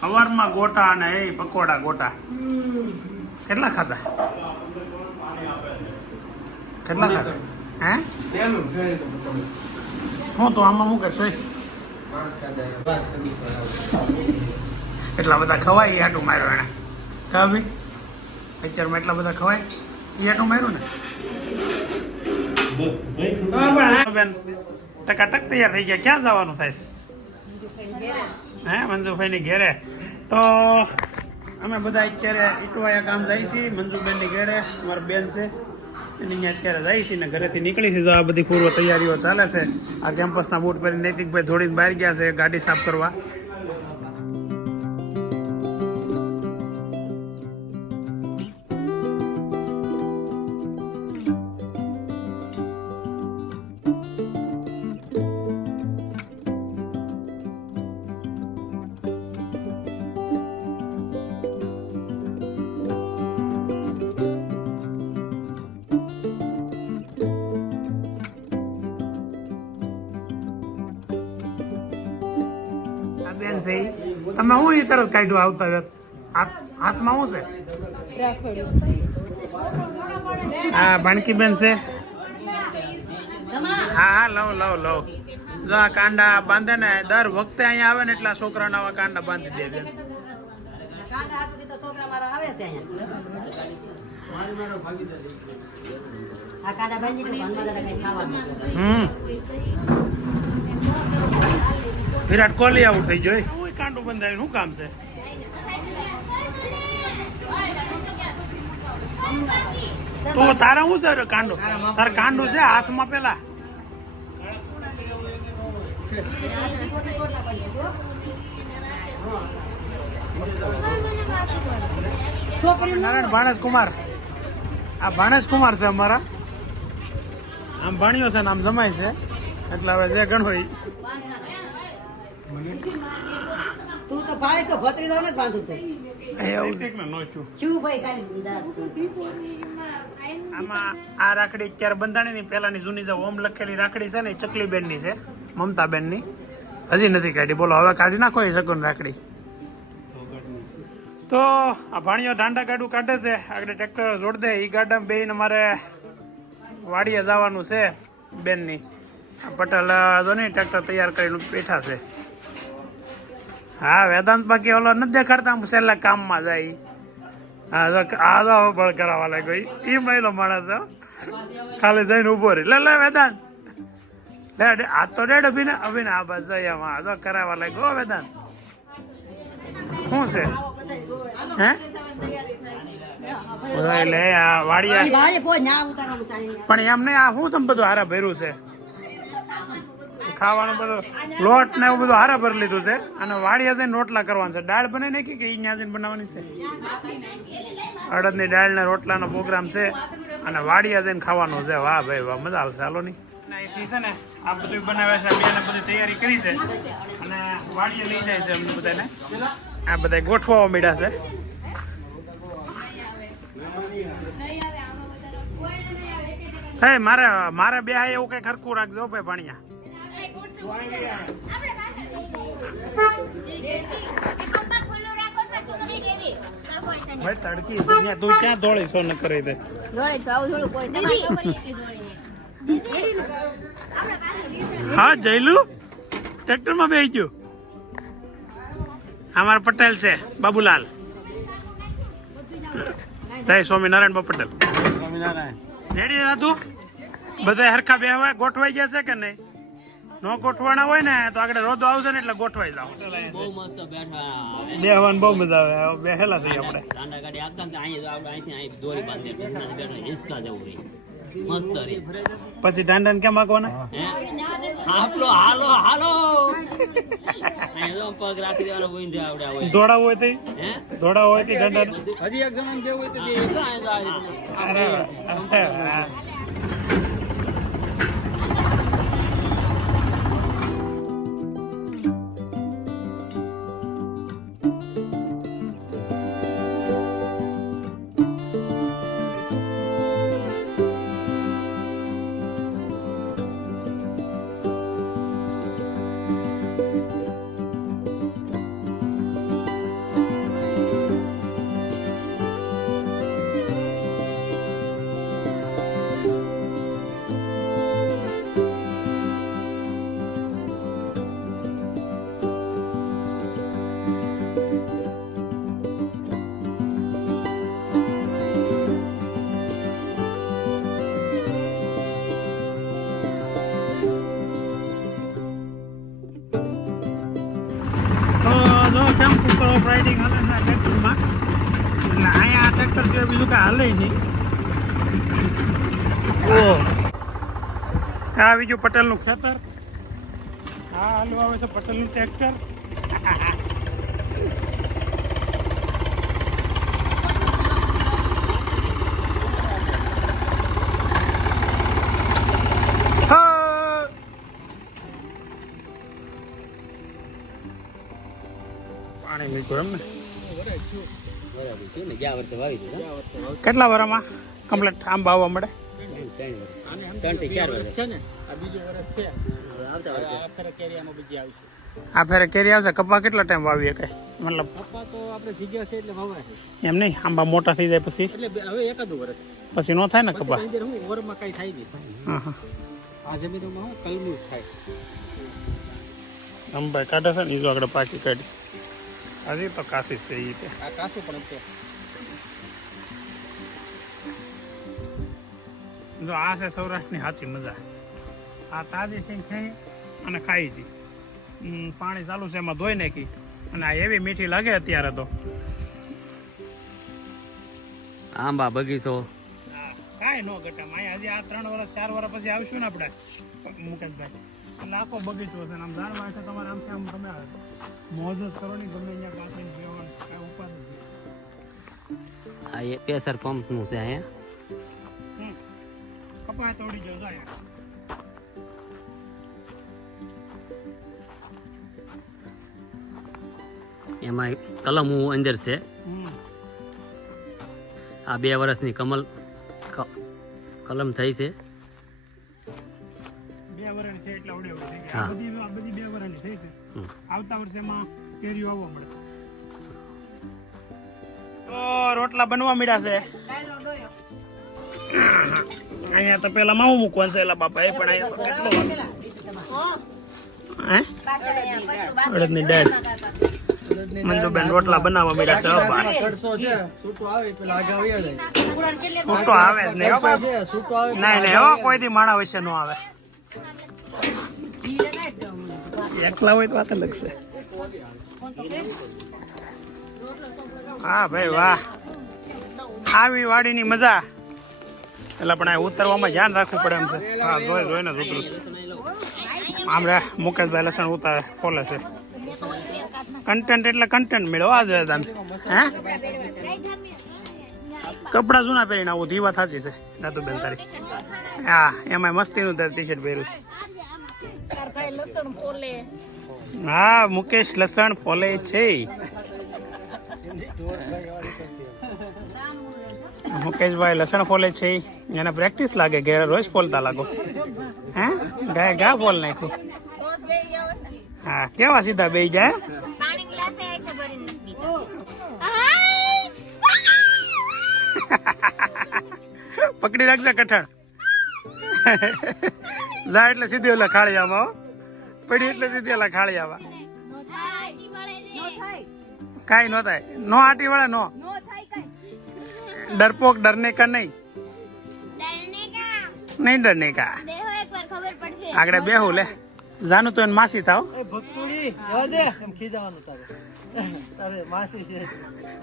સવારમાં ગોટા અને એ પકોડા ગોટા. કેટલા ખાધા? કેટલા ખાધા? હે? હું તો આમાં શું કરશે. એટલા બધા ખવાય આટું માર્યો એને. કા અત્યારમાં એટલા બધા ખવાય? એ આટું માર્યું ને? બેન ટકાટક તૈયાર થઈ ગયા. ક્યાં જવાનું થાય હે મંજુભાઈની ઘેરે? તો અમે બધા અત્યારે ઇટવાયા ગામ જાય છીએ મંજુબેનની ઘેરે. મારી બેન છે એની અત્યારે જાય છે ને ઘરેથી નીકળી છે. તો આ બધી પૂર્વ તૈયારીઓ ચાલે છે. આ કેમ્પસના બૂટ પહેરી નૈતિકભાઈ દોડીને બહાર ગયા છે ગાડી સાફ કરવા. તરત કાઢ્યું આવતા વેત હાથમાં શું છે? હા ભાણકી બેન છે. હા હા લવ લવ લવ જો આ કાંડા બાંધે ને, દર વખતે અહીંયા આવે ને એટલે છોકરા આવા કાંડા બાંધી દે છે. હમ. વિરાટ કોહલી આઉટ થઈ ગયો હું કાંડું બંધાયું શું કામ છે? તો તારા શું છે કાંડું? તારે કાંડું છે હાથમાં પેલા. નારાયણ ભાણેશ કુમાર આ ભાણેશ કુમાર છે અમારા. આમ ભણ્યો છે ને આમ જમાય છે. એટલે હવે જે ગણો. તું તો ભાઈ તો ભત્રી દો ને બાંધું છે. એવું. છે ને નોચું શું ભાઈ ખાલી આમાં આ રાખડી અત્યારે બંધાણી ની પેલાની જૂની જે ઓમ લખેલી રાખડી છે ને એ ચકલી બેનની છે મમતા બેનની હજી નથી કાઢી. બોલો હવે કાઢી નાખો એ સગુન રાખડી. તો આ ભાણીઓ દાંડા ગાડું કાઢે છે. આગળ ટ્રેક્ટર જોડ દે. એ ગાર્ડન બેન અમારે વાડીએ જવાનું છે બેનની. આ પટેલ જો ને ટ્રેક્ટર તૈયાર કરીને બેઠા છે. હા વેદાંત બાકી ઓલો નથી દેખાડતા છેલ્લા કામમાં જાય. હા તો આ તો બળ કરાવવા લાગ્યો. એ મહિલો માણસ. ખાલી જઈને ઊભો રહી. લે લે વેદાંત. લે આ તો ડેડ અભિને અભિને આ બસ જઈ આમાં. આ તો કરાવવા લાગ્યો વેદાંત. શું છે? હે. પણ એમ નહીં આ શું તમે બધું હારા ભર્યું છે? ખાવાનું બધું લોટ ને એવું બધું હારા ભરી લીધું છે. અને વાડિયા જઈને રોટલા કરવાના છે. દાળ બનાવી નાખી કે અહીંયા જઈને બનાવવાની છે? અડદની દાળ ને રોટલાનો પ્રોગ્રામ છે. અને વાડિયા જઈને ખાવાનું છે. વાહ ભાઈ વાહ મજા આવશે. હાલો નહીં અહીંથી છે ને આ બધું બનાવે છે. બેને બધી તૈયારી કરી છે. અને વાડીએ લઈ જાય છે અમને બધાને. આ બધા ગોઠવાઓ મળ્યા છે. હે મારે મારે બે એવું કઈ ખરખું રાખજો ભાઈ ભણ્યા. ભાઈ તડકી દુનિયા તું ક્યાં દોડી સો કરી દે. હા જયલું? ટ્રેક્ટરમાં બેસી ગયું. અમારા પટેલ છે બાબુલાલ. જય સ્વામિનારાયણ બાપુ પટેલ. રેડી ના તું બધા હરખા બે ગોઠવાઈ ગયા છે કે નહીં? નો ગોઠવાના હોય ને તો આગળ રોદો આવશે ને એટલે ગોઠવાઈ જાવ બહુ મસ્ત બેઠા. બે બહુ મજા આવે. બેહેલા છે આપણે. દાંડા ગાડી આપતા ને અહીંયા આપણે અહીંથી અહીં દોરી બાંધી. બેઠા બેઠા જવું રહી. મસ્ત રહી. પછી દાંડાને કેમ આગવાના હે? આપણો હાલો હાલો. પગ રાખી દેવાનો બોઈ દે આપણે હોય. દોડા હોય તે દોડા હોય તો દાંડા હજી એક જણા બે હોય તો સિવાય બીજું કાંઈ હાલે નહીં. આ બીજું પટેલનું ખેતર. હા હાલવા આવે છે પટેલનું ટ્રેક્ટર. પાણી મૂક્યું એમ ને કેટલા વર્ષમાં કમ્પ્લીટ આંબા આવવા મળે? આ બીજું વર્ષ. છે આવતા વર્ષે. આ ફેરે કેરીયામાં બીજી આવશે આ ફેરે કેરી આવશે? કપા કેટલા ટાઈમ વાવીએ કઈ મતલબ કપા તો આપણે જગ્યા છે એટલે વાવાય. એમ નહીં? આંબા મોટા થઈ જાય પછી? એટલે હવે એકાદું વર્ષ પછી નો થાય ને કપા ઓવરમાં કઈ થાય નહીં. હા હા આ જમીનમાં હું કલમું થાય. અંબાઈ કાઢે છે ને એ આગળ પાકી કાઢી. હજી તો કાશી છે એ તે આ કાચું પણ છે. જો આ છે સૌરાષ્ટ્રની સાચી મજા. આ તાજી સિંગ ખાઈ અને ખાઈ છે. પાણી ચાલુ છે એમાં ધોઈ નાખી. અને આ એવી મીઠી લાગે અત્યારે તો. આંબા બગીચો. કાંઈ ન ઘટામ અહીંયા હજી આ ત્રણ વર્ષ ચાર વર્ષ પછી આવશું ને આપણે. મુકેશભાઈ. એટલે આખો બગીચો છે આમ જાણવા છે તમારે આમથી આમ તમે મોજ જ કરો ને ગમે અહીંયા કાંઈ ઉપાધિ આ એ પ્રેશર પંપનું છે અહીંયા. કપાય તોડી જો જાય. એમાં કલમ અંદર છે. આ બે વર્ષની કમલ કલમ થઈ છે. બે વર્ષની છે એટલે આવડે આવડે થઈ ગઈ. હા. આ બધી આ બધી બે વર્ષની થઈ છે. આવતા વર્ષેમાં કેરીઓ આવવા મળે. તો રોટલા બનવા મળ્યા છે. અહીંયા તો પેલા માવું મૂકવાનું છે એલા બાપા એ પણ અહીંયા કેટલો અડદની દાળ. મંજુબેન રોટલા બનાવવા મળ્યા છે છૂટું આવે જ નહીં નહીં નહીં હો કોઈ દી માણા વિશે નો આવે. એકલા હોય તો વાત અલગ હા ભાઈ વાહ. આવી વાડીની મજા. એટલે પણ આ ઉતરવામાં ધ્યાન રાખવું પડે એમ છે. હા, જોઈ, જોઈને જ. આમ રે મુકેશભાઈ લસણ ઉતારે, ખોલે છે. કન્ટેન્ટ એટલે કન્ટેન્ટ મેળવો, આ જોઈએ તમે. હે? કપડા જૂના પહેરીને આવું, ધીવા થાચી છે. બેન તારી. હા એમાં મસ્તીનું ટી શર્ટ પહેર્યું હા, મુકેશ લસણ ફોલે છે. મુકેશભાઈ લસણ ફોલે છે. એને પ્રેક્ટિસ લાગે ઘેર રોજ ફોલતા લાગો. હે? ગાય ગા ફોલ નાખ્યું? હા કેવા સીધા બે જાય? પકડી રાખજે કઠણ. જા એટલે સીધી ઓલા ખાળિયામાં હો. પડી એટલે સીધી ઓલા ખાળિયામાં. કાંઈ નો થાય. નો આટી વાળા નો. ડરપોક ડરને કા નહીં? નહીં ડરને કા? ખબર પડશે. આગળ બેહું લે. જાનું તો એને માસી થાવ. ભક્તુડી જવા દે. એમ ખીજાવાનું તારે. તારે માસી છે.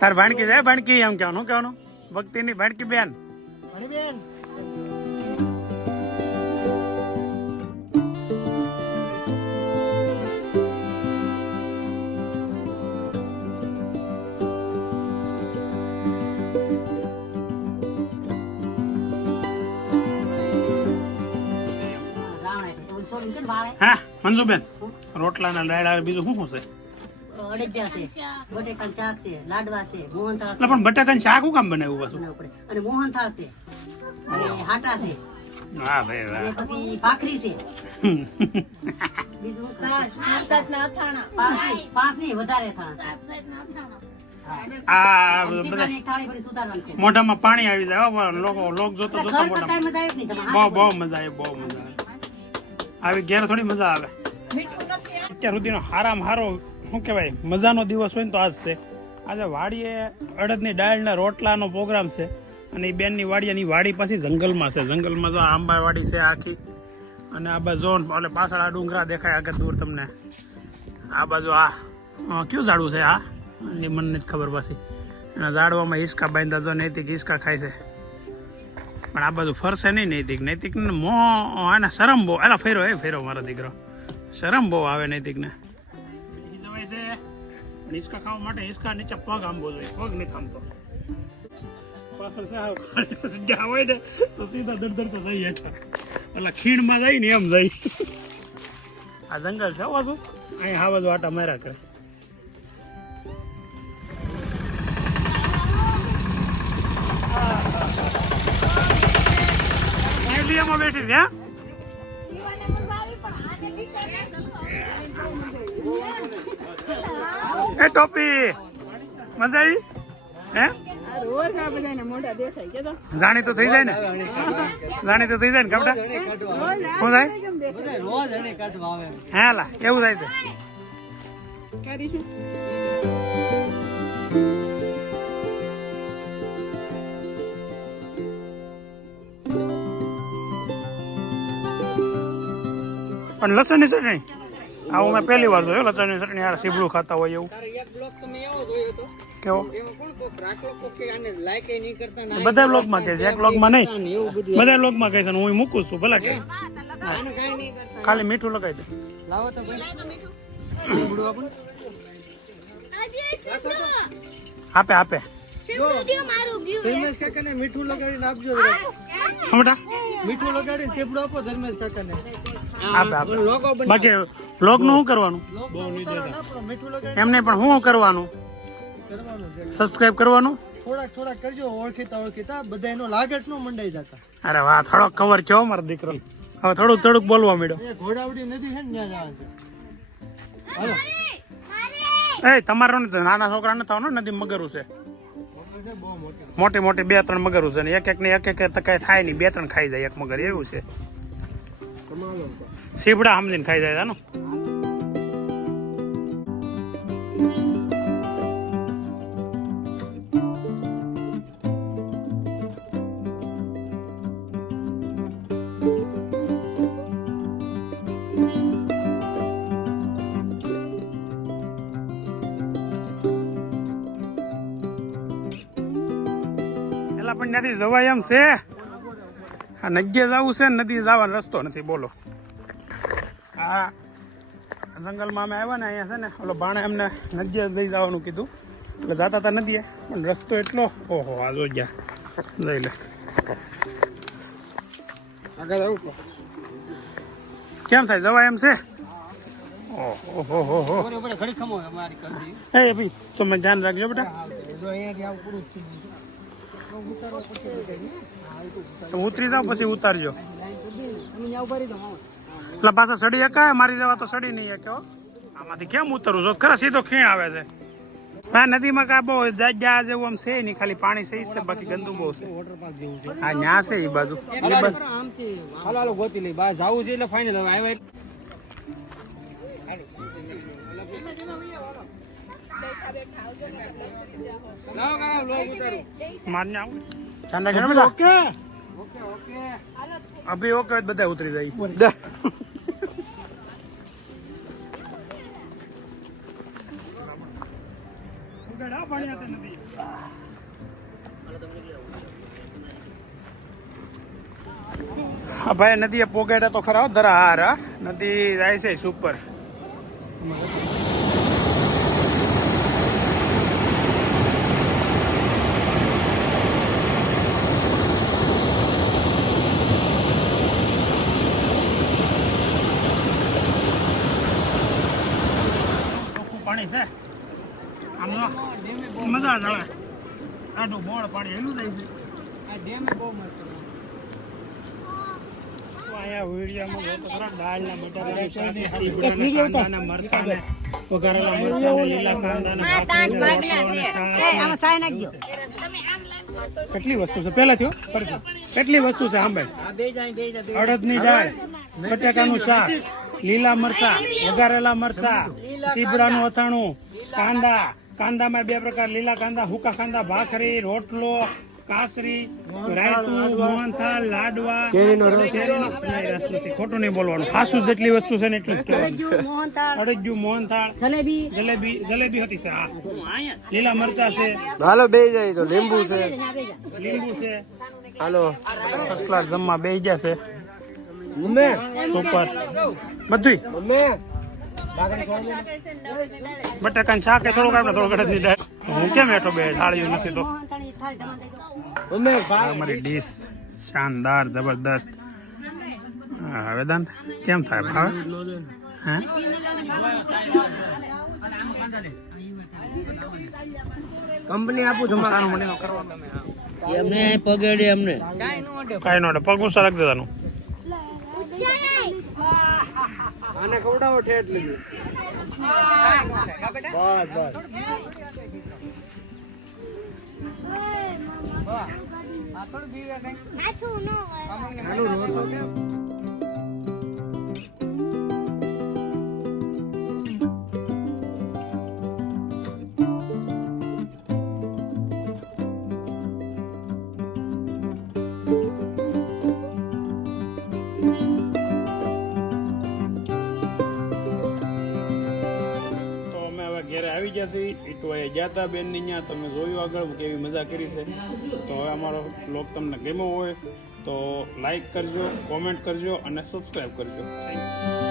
તાર ભાણકી જાય ભાણકી એમ કહેવાનું કહેવાનું? ભક્તિની ભાણકી બેન. બેન. હા મંજુબેન. રોટલાના ડાયડા બીજું શું શું છે? અડદિયા છે બટેકાનું શાક છે લાડવા છે મોહનથાળ એટલે પણ બટાકાનું શાક કામ બનાવ્યું પાછું? પડે. અને મોહનથાળ છે અને હાટા છે. હા ભાઈ વાહ. પછી ભાખરી છે. બીજું પાંચ પાંચ નહીં. વધારે થાણા આ અને બધા સીધાને એક થાળી ભરી સુધારવાની છે. મોઢામાં પાણી આવી જાય હો, લોકો લોક જોતો જોતો બહુ બહુ મજા આવે બહુ મજા આવે. આવી, ઘેર થોડી મજા આવે. અત્યાર સુધીનો હારામ હારો શું કહેવાય, મજાનો દિવસ હોય ને તો આજ છે. આજે વાડીએ અડદની ડાળના રોટલાનો પ્રોગ્રામ છે અને એ બેનની વાડી એની વાડી પાછી જંગલમાં છે. જંગલમાં જો આંબા વાડી છે આખી. અને આ બાજુ એટલે પાછળ આ ડુંગરા દેખાય આગળ દૂર તમને. આ બાજુ આ કયું ઝાડું છે આ? એ મને નથી ખબર પાછી. એના ઝાડવામાં હિસકા બાંધા જો નૈતિક હિસકા ખાય છે. પણ આ બધું ફરશે નહીં, નૈતિક. નૈતિક ને મો, આને શરમ બહુ એલા ફેરો, એ ફેરો મારો દીકરો. શરમ બહુ આવે નૈતિક ને જવાય છે, પણ હિસકા ખાવા માટે હિસકા નીચે પગ આમ જોઈએ, પગ નહીં ખામતો પાછળ આ જ્યાં હોય ને, તો સીધા દરદરતા થઈ હેઠા. એટલે ખીણમાં જાય ને એમ જાય આ જંગલ છે વાસુ અહીં હા બધું આટા માર્યા કરે. સાયકલિયામાં બેઠી હા? એ ટોપી, મજા આવી? હે? જાણી તો થઈ જાય ને? જાણી થઈ જાય ને કપડા શું થાય? હા લા એવું થાય છે. પણ લસણની ચટણી? આવું મેં પહેલી વાર જોયું લસણની ચટણી યાર સીબડું ખાતા હોય એવું. એક બ્લોક તમે એવો જોયો તો. કેવો? એમાં કોણ કોક રાખલો કોક કે આને લાઈક એ નહીં કરતા ને બધા બ્લોગમાં કહે છે એક બ્લોગમાં નહીં. બધું. બ્લોગમાં કહે છે હું મૂકું છું ભલા કે. ખાલી મીઠું લગાવી દે. લાવો તો ભાઈ. લીમડું આપો. આપે. આપે સીધું દ્યો મારું ગયું એ. ધર્મેશ કાકાને મીઠું લગાડીને આપજો મીઠું લગાડીને ચેપડો આપો ધર્મેશ કાકાને. આપે આપે. બાકી બ્લોગનું શું કરવાનું લોકો ઉતારો ના પડો, મીઠું લગાડીને એમને પણ શું કરવાનું? કરવાનું સબસ્ક્રાઇબ કરવાનું? થોડાક થોડાક કરજો ઓળખીતા ઓળખીતા. બધા એનો લાગટ નો મંડાઈ જતા. અરે વાહ થોડોક કવર થયો મારો દીકરો. હવે થોડુંક થોડુંક બોલવા મળ્યો એ ઘોડાવડી નદી છે ને ત્યાં જવાનું છે. એ તમારો નાના છોકરા ને થવાનું નદી મગરું છે છે. મોટી મોટી બે ત્રણ મગરું છે ને એક એક ને એક એક તો કઈ થાય નહીં. બે ત્રણ ખાઈ જાય એક મગર. એવું છે. સીપડા સમજીને ખાઈ જાય જાનું નથી જવાય એમ છે. આ નદીએ જવું છે ને નદી જવાનો રસ્તો નથી બોલો. આ જંગલમાં અમે આવ્યા ને અહીંયા છે ને ઓલો બાણે અમને નદીએ લઈ જવાનું કીધું. એટલે જતા હતા નદીએ પણ રસ્તો એટલો ઓહો આ જો ગયા. લઈ લે. આગળ આવું કેમ થાય જવાય એમ છે? ઓહો હો હો હો. ઘડી ખમો અમારી કરવી. એ ભાઈ તમે ધ્યાન રાખજો બેટા. ઉતરી જાઓ પછી ઉતારજો. એટલે પાછા સડી એકાય મારી જવા તો સડી નહીં શકે આમાંથી કેમ ઉતરવું છો ખરા સીધો ખીણ આવે છે. આ નદીમાં કા બહુ જાગ્યા જેવું આમ છે નહીં, ખાલી પાણી ઈ છે, બાકી ગંદુ બહુ છે. હા ન્યા છે એ બાજુ. હાલો ગોતી લઈ. જવું છે એટલે ફાઇનલ હવે આવ્યા મારને આવું. ધ્યાન રાખજો ને બેટા અભી ઓકે બધા ઉતરી જાય. હા ભાઈ નદીએ પોગાડ્યા તો ખરા ધરા હાર. નદી જાય છે સુપર ચોખ્ખું પાણી છે આમ જો, મજા જ આવે આટલું મોડ પાણી એનું જાય છે. આ ડેમ બહુ મસ્ત અહીંયા વીડિયામાં ખરા દાળના વઘારેલા લીલા કાંદાના આમાં સાય નાખજો. કેટલી વસ્તુ છે? પહેલા થયો? કેટલી વસ્તુ છે આંબે અડદની દાળ બટાકાનું શાક લીલા મરચા વઘારેલા મરચા સીબડાનું અથાણું કાંદા. કાંદામાં બે પ્રકાર લીલા કાંદા હુકા કાંદા ભાખરી રોટલો કાસરી રાયતું મોહનથાળ લાડવા. કેરીનો રસ. ખોટું નહીં બોલવાનું. ખાસું જેટલી વસ્તુ છે ને એટલું જ કહેવાનું. મોહનથાળ. જલેબી. જલેબી જલેબી હતી છે હા. લીલા મરચા છે. હાલો બે જાય તો. લીંબુ છે. લીંબુ છે. હાલો. ફર્સ્ટ ક્લાસ જમવા બે જશે છે. સુપર બધું મમ્મી. બટાકાનું શાક એ થોડુંક આપણે થોડું ઘરે દે હું કેમ બેઠો બે થાળીયું નથી તો? અમારી ડીશ શાનદાર જબરદસ્ત. હા, વેદાંત કેમ થાય? ભાવે? હે? કંપની આપું છું. સારું મળીને કરવાનું એમને પગડે અમને. કાંઈ નો પગ ગુસ્સા રાખી દેવાનું આને ખવડાવો ઠેઠ લીધું. બસ બસ. નાથું ગયા એ ગયા હતા બેનની ત્યાં તમે જોયું આગળ કેવી મજા કરી છે. તો હવે અમારો બ્લોગ તમને ગમ્યો હોય, તો લાઈક કરજો કોમેન્ટ કરજો અને સબસ્ક્રાઈબ કરજો. Thank you